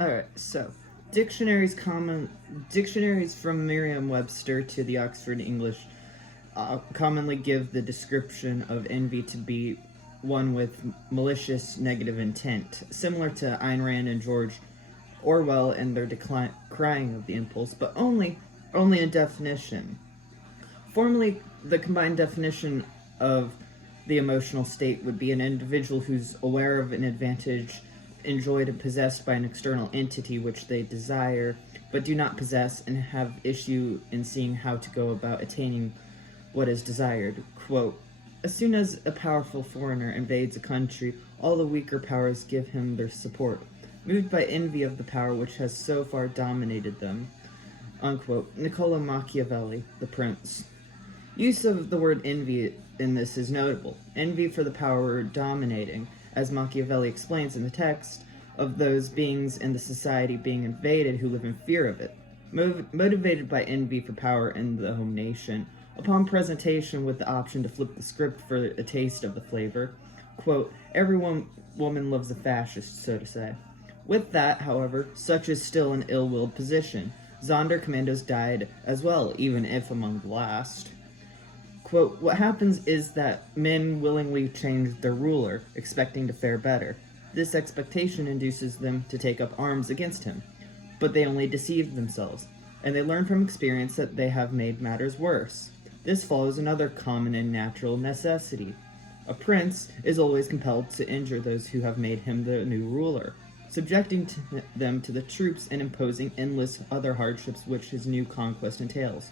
Alright, so dictionaries from Merriam-Webster to the Oxford English commonly give the description of envy to be one with malicious negative intent, similar to Ayn Rand and George Orwell and their decrying of the impulse, but only in definition. Formally, the combined definition of the emotional state would be an individual who's aware of an advantage enjoyed and possessed by an external entity which they desire, but do not possess and have issue in seeing how to go about attaining what is desired. Quote, as soon as a powerful foreigner invades a country, all the weaker powers give him their support, moved by envy of the power which has so far dominated them. Unquote. Niccoló Machiavelli, The Prince. Use of the word envy in this is notable. Envy for the power dominating, as Machiavelli explains in the text, of those beings in the society being invaded who live in fear of it. Motivated by envy for power in the home nation, upon presentation with the option to flip the script for a taste of the flavor, quote, every woman loves a fascist, so to say. With that, however, such is still an ill-willed position. Sonderkommandos died as well, even if among the last. Quote, what happens is that men willingly change their ruler, expecting to fare better. This expectation induces them to take up arms against him, but they only deceive themselves, and they learn from experience that they have made matters worse. This follows another common and natural necessity. A prince is always compelled to injure those who have made him the new ruler, subjecting them to the troops and imposing endless other hardships which his new conquest entails.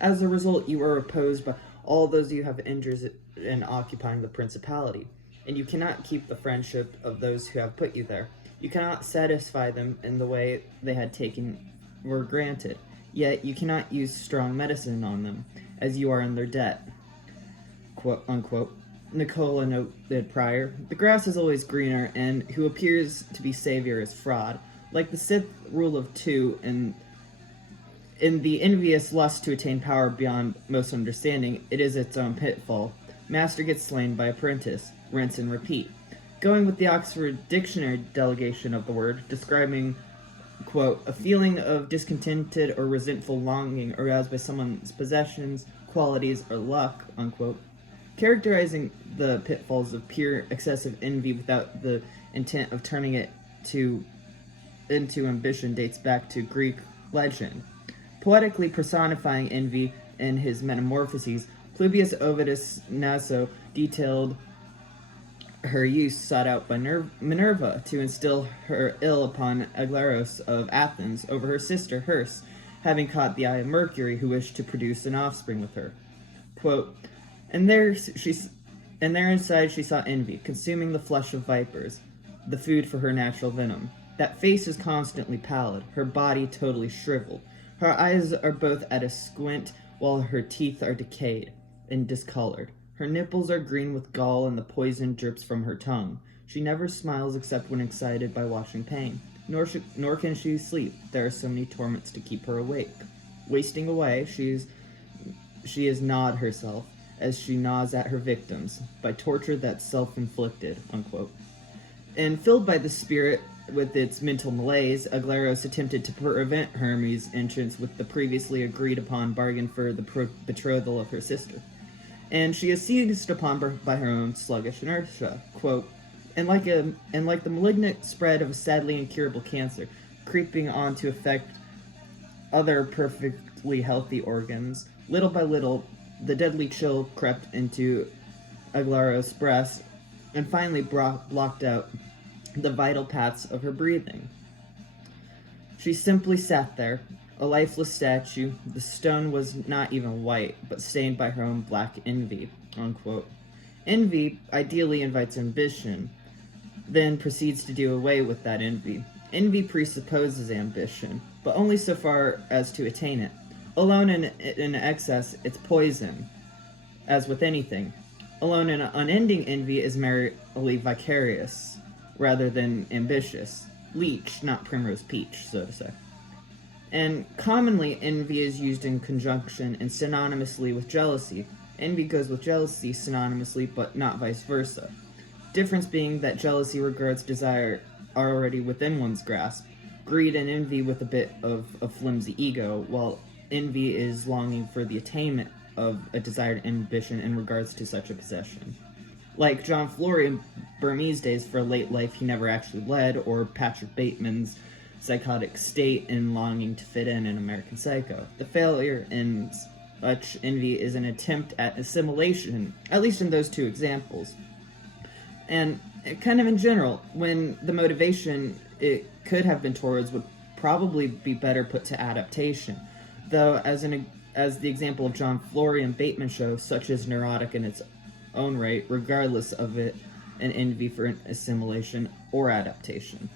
As a result, you are opposed by all those you have injured in occupying the principality, and you cannot keep the friendship of those who have put you there. You cannot satisfy them in the way they had taken for granted, yet you cannot use strong medicine on them, as you are in their debt. Quote, unquote. Niccoló noted prior, the grass is always greener, and who appears to be savior is fraud. Like the Sith rule of two, in the envious lust to attain power beyond most understanding, it is its own pitfall. Master gets slain by apprentice. Rinse and repeat. Going with the Oxford Dictionary delegation of the word, describing, quote, a feeling of discontented or resentful longing aroused by someone's possessions, qualities, or luck, unquote. Characterizing the pitfalls of pure excessive envy without the intent of turning it into ambition dates back to Greek legend. Poetically personifying envy in his Metamorphoses, Plutius Ovidus Naso detailed her use sought out by Minerva to instill her ill upon Aglaros of Athens over her sister Herse, having caught the eye of Mercury, who wished to produce an offspring with her. Quote, and there inside she saw envy, consuming the flesh of vipers, the food for her natural venom. That face is constantly pallid, her body totally shriveled. Her eyes are both at a squint, while her teeth are decayed and discolored. Her nipples are green with gall, and the poison drips from her tongue. She never smiles except when excited by watching pain. Nor can she sleep. There are so many torments to keep her awake. Wasting away, she is gnawed herself, as she gnaws at her victims, by torture that's self-inflicted, unquote. And filled by the spirit with its mental malaise, Aglaros attempted to prevent Hermes' entrance with the previously agreed-upon bargain for the betrothal of her sister. And she is seized upon by her own sluggish inertia, quote, and like the malignant spread of a sadly incurable cancer, creeping on to affect other perfectly healthy organs, little by little, the deadly chill crept into Aglaros' breast, and finally blocked out the vital paths of her breathing. She simply sat there, a lifeless statue. The stone was not even white, but stained by her own black envy, unquote. Envy ideally invites ambition, then proceeds to do away with that envy. Envy presupposes ambition, but only so far as to attain it. Alone in excess, it's poison, as with anything. Alone in unending envy is merely vicarious, rather than ambitious. Leech, not primrose peach, so to say. And commonly, envy is used in conjunction and synonymously with jealousy. Envy goes with jealousy synonymously, but not vice versa. Difference being that jealousy regards desire already within one's grasp. Greed and envy with a bit of a flimsy ego, while envy is longing for the attainment of a desired ambition in regards to such a possession. Like John Flory in Burmese Days for a late life he never actually led, or Patrick Bateman's psychotic state in longing to fit in American Psycho. The failure in such envy is an attempt at assimilation, at least in those two examples. And kind of in general, when the motivation it could have been towards would probably be better put to adaptation. Though, as the example of John Flory and Bateman show, such is neurotic in its own right, regardless of it, an envy for assimilation or adaptation.